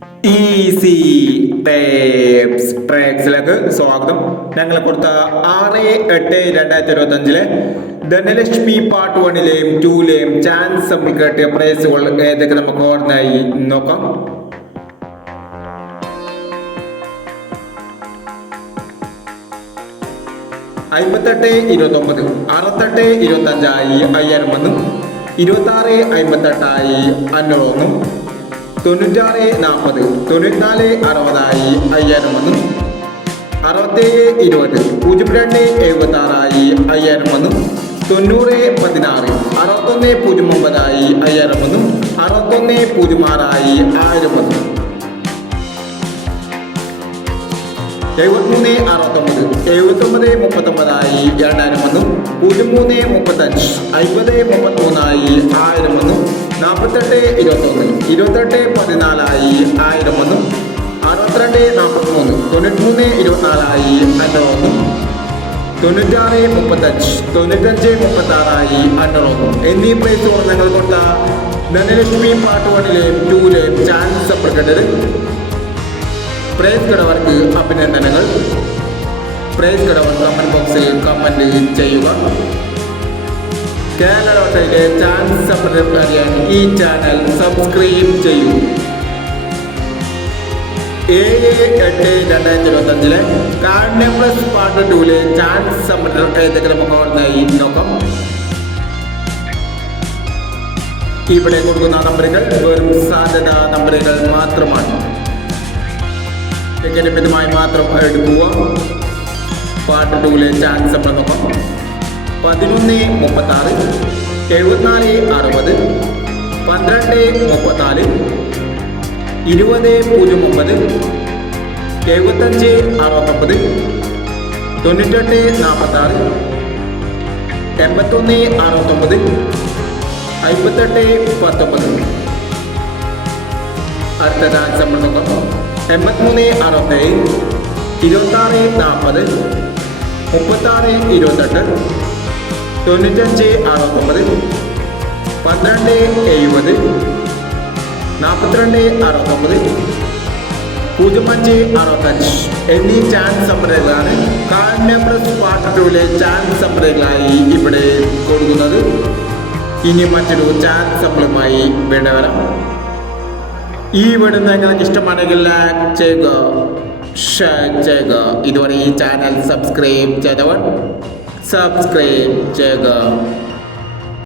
Easy tapes ട്രാക്സിലേക്ക് സ്വാഗതം. ഞങ്ങൾ കൊടുത്ത 6-8-2025 ധനലക്ഷ്മി പാർട്ട് 1-ലെയും 2-ലെയും ചാൻസ് നമ്മൾ കേട്ടിയ പ്രൈസുകൾ ഏതൊക്കെ നമുക്ക് ഓർമ്മയായി നോക്കാം. അമ്പത്തെട്ട് 29 68 25 5000 വന്നു. 26 58 500 96 40 94 60 5000 വന്നു. 67 20 02 76 5000 വന്നു. 90 16 61 09 5000 വന്നു. 61 06 1000 വന്നു. 73 69 79 39 2000 വന്നു. 03 35 50 33 1000 വന്നു. 48 21 28 14 1000 വന്നു. 62 43 93 24 500 വന്നു. 96 35 95 36 500 വന്നു. എന്നീ പ്രൈസുകൾ ഞങ്ങൾ കൊടുത്ത ധനലക്ഷ്മി പാർട്ട് 1-ലെയും 2-ലെയും ചാൻസ് പ്രകടനം. പ്രൈസ് കിടവർക്ക് അഭിനന്ദനങ്ങൾ. പ്രൈസ് കിടവർ കമന്റ് ബോക്സിൽ കമന്റ് ചെയ്യുക. കേരള ലോട്ടറിയിലെ ചാൻസ് അറിയാൻ ഈ ചാനൽ സബ്സ്ക്രൈബ് ചെയ്യൂ. 7-8-2025 കാർഡിനെ പ്ലസ് പാർട്ട് 2-ലെ ചാൻസ് ഏതൊക്കെ നമുക്ക് ഓർമ്മയായി നോക്കാം. ഇവിടെ കൊടുക്കുന്ന നമ്പറുകൾ വെറും സാധ്യതാ നമ്പറുകൾ മാത്രമാണ്. ടിക്കറ്റ് മിതമായി മാത്രം എടുക്കുക. പാർട്ട് 2-ലെ ചാൻസ് നമ്മൾ നോക്കാം. 11 36 74 60 12 34 20 09 75 69 98 46 81 69 58 19. അടുത്ത ചാൻസ് നമ്മൾ നോക്കാം. 83 67 26 40 36 28 95 69 12 70 42 69 05 65 എന്നീ ചാൻസ് നമ്പറുകളാണ് കാർഡിനെ പ്ലസ് പാർട്ട് 2-ലെ ചാൻസ് നമ്പറുകളായി ഇവിടെ കൊടുക്കുന്നത്. ഇനി മറ്റൊരു ചാൻസ് നമ്പറുമായി വീണ്ടും വരാം. ഈ വീഡിയോ നിങ്ങൾക്ക് ഇഷ്ടമാണെങ്കിൽ ലൈക്ക് ചെയ്യുക, ഷെയർ ചെയ്യുക. ഇതുവരെ ഈ ചാനൽ സബ്സ്ക്രൈബ് ചെയ്തവർ സബ്സ്ക്രൈബ് ചെയ്യുക.